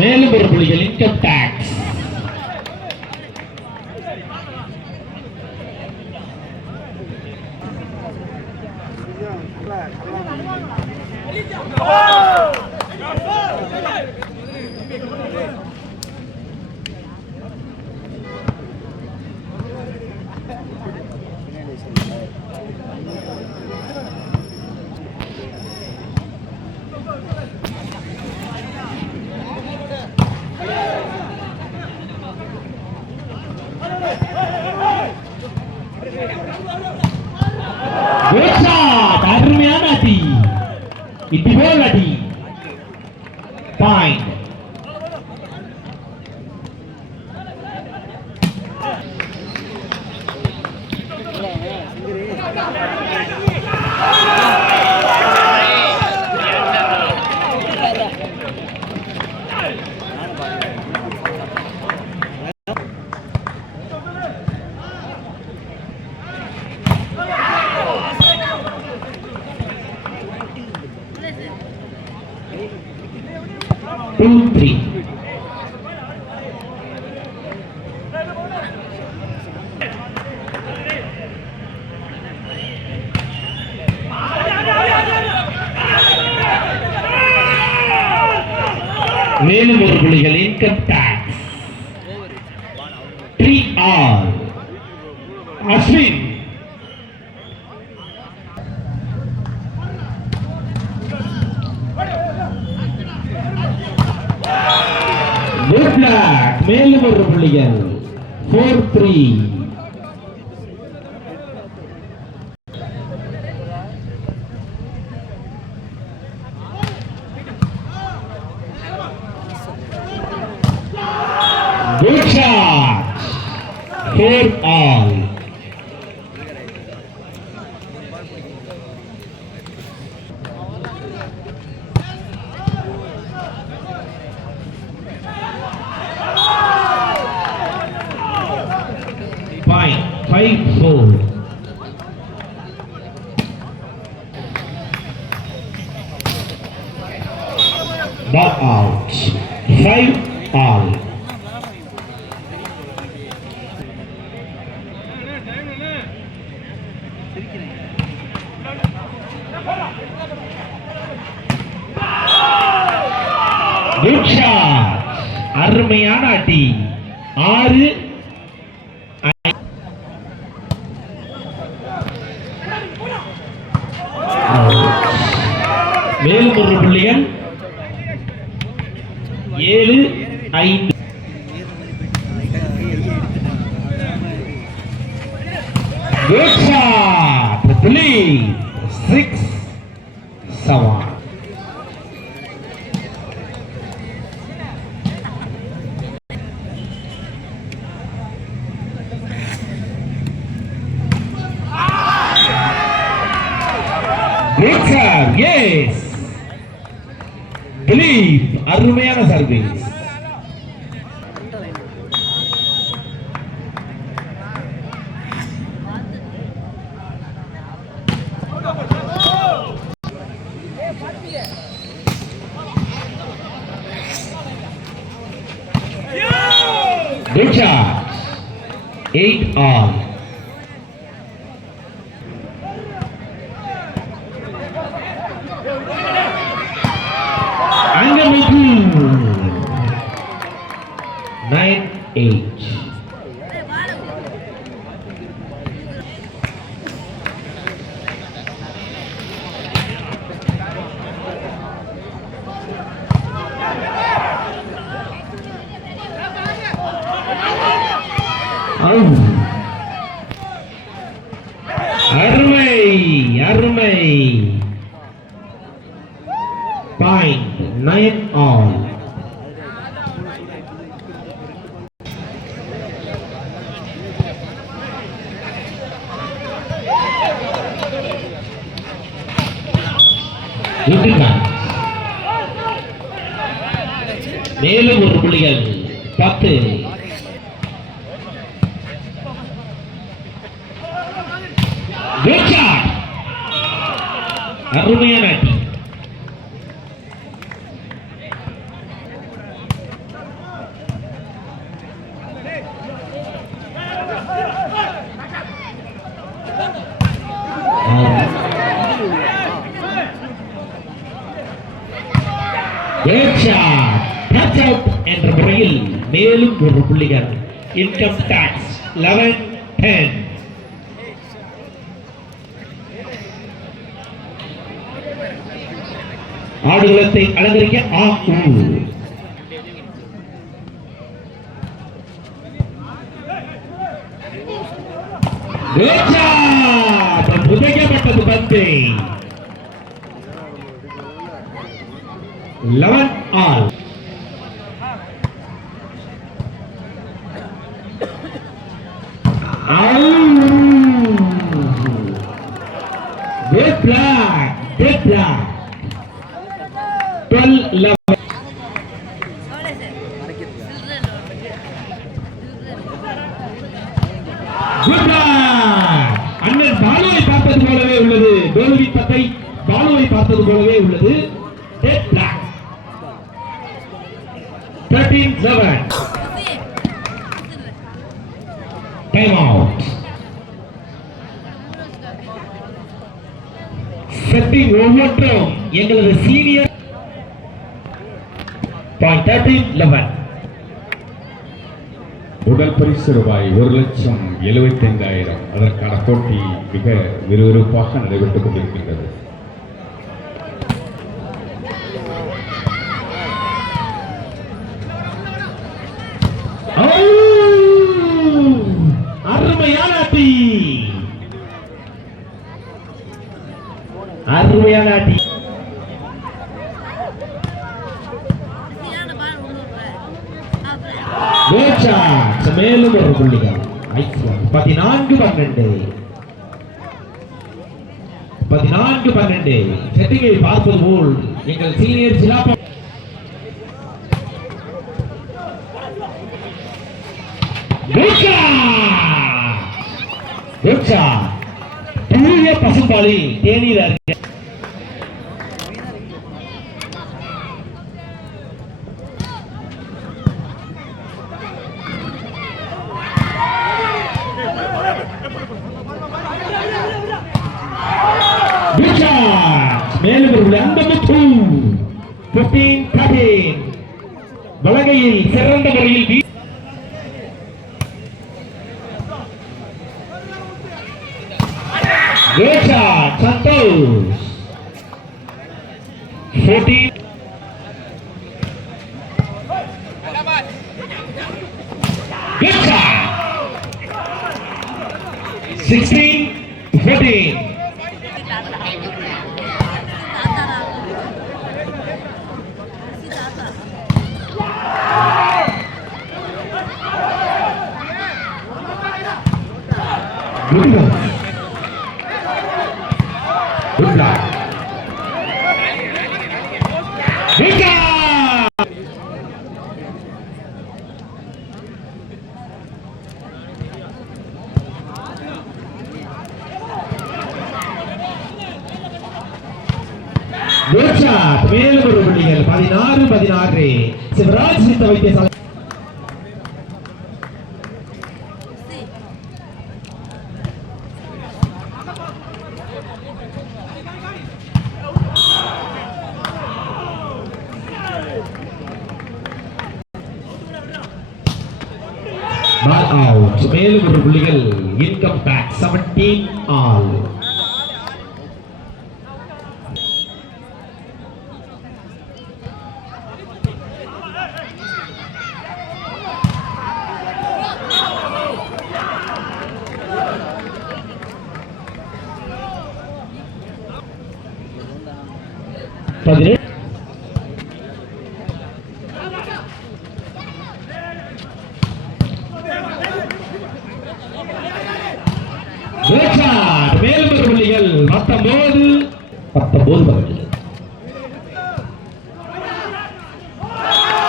மேலும் ஒரு புள்ளிகள் இன்கம் டாக்ஸ். அருமையான அடி, இதுபோல் அடி. பாயிண்ட். Two, three. மேலும் ஒரு புள்ளிகள் இன்கம் டாக்ஸ். 3 ஆல். அஸ்வின் மேலும் ஒரு புள்ளிகள் 4-3. Good shot. 4 all. Point 5-4. Not out. 5 all. Good shot. அருமையான அடி. 6 மேலும் ஒரு புள்ளிகள் 7-5. Good shot. Please 6-7. Good serve. Yes. Believe. அருமையான service. Good shot. 8 all. Angamiku 9-8. அருமை அருமை. Point 9 all. மேலும் ஒரு புள்ளிகள் 10. Good shot. அருமையான அடி. என்ற முறையில் மேலும் ஒரு புள்ளிகள். Income tax 11-10. ஆடுகளத்தை அலங்கரிக்க புதைக்கப்பட்டது பந்து. 11-all. Good block. 12-11. Good block. அண்ணன் பாலுவை பார்த்தது போலவே உள்ளது. கோலுவி பத்தை பாலுவை பார்த்தது போலவே உள்ளது. Dead block. 13-7. Time out. Setting ஒவ்வொன்றும் எங்களது சீனியர். 13-11. முதல் பரிசு ரூபாய் 1,75,000. அதற்கான போட்டி மிக விறுவிறுப்பாக நடைபெற்றுக் கொண்டிருக்கின்றது. அருமையான அடி. மேலும் ஒரு புள்ளிகள். 14-12. செட்டிங்கை பார்ப்பது போல் எங்கள் சீனியர் சிலாப்பம். தூய பசும்பாலி தேநீர் அருகே. மேலும் ஒரு 15-13. வலகையில் சிறந்த முறையில் Santhosh. 14. Good shot. 16-14. Good luck. Good luck. Good luck. Good shot. மேலும் ஒரு புள்ளிகள். 16-16. சிவராஜ் சித்த வைத்தியசாலை. Ball out. மேலும் ஒரு புள்ளிகள். Income tax 17-all. மேலும் ஒரு புள்ளிகள். 19-19.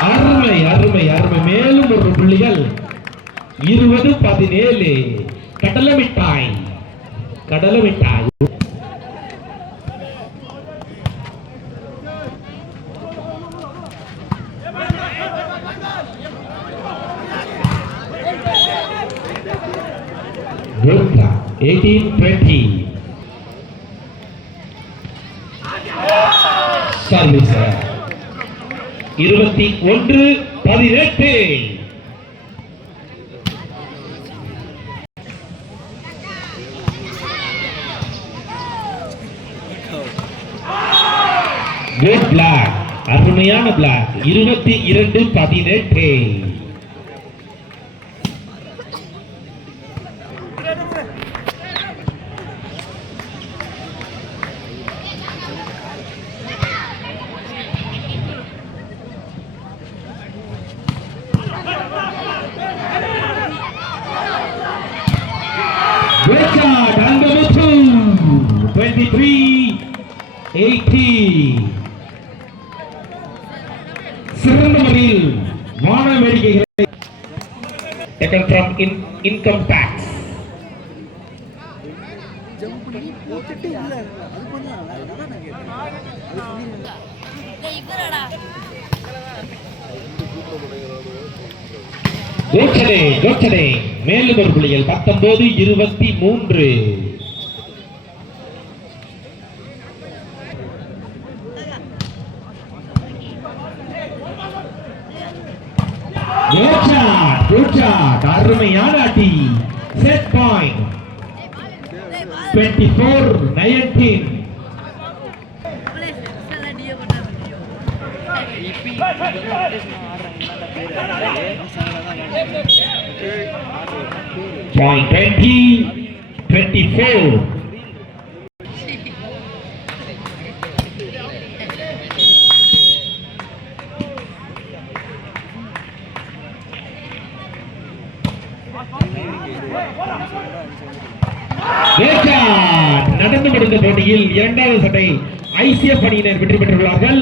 அருமை அருமை அருமை. மேலும் ஒரு புள்ளிகள். 20-17. கடலமிட்டாய். Good luck. 18-20. Service. 21-20. 18. Good block, அருமையான block. 22-18. Great shot, and number 2, 23-18. சிறந்த முறையில் மாணவ வேடிக்கைகளை taken from income tax. கோச்சடே மேலும் ஒரு புள்ளிகள் 19-23. Good shot, அருமையான அடி. Set point 24-19. Point 20-24. நடந்து முடிந்த போட்டியில் இரண்டாவது சட்டை ஐசிஎஃப் அணியினர் வெற்றி பெற்றுள்ளார்கள்.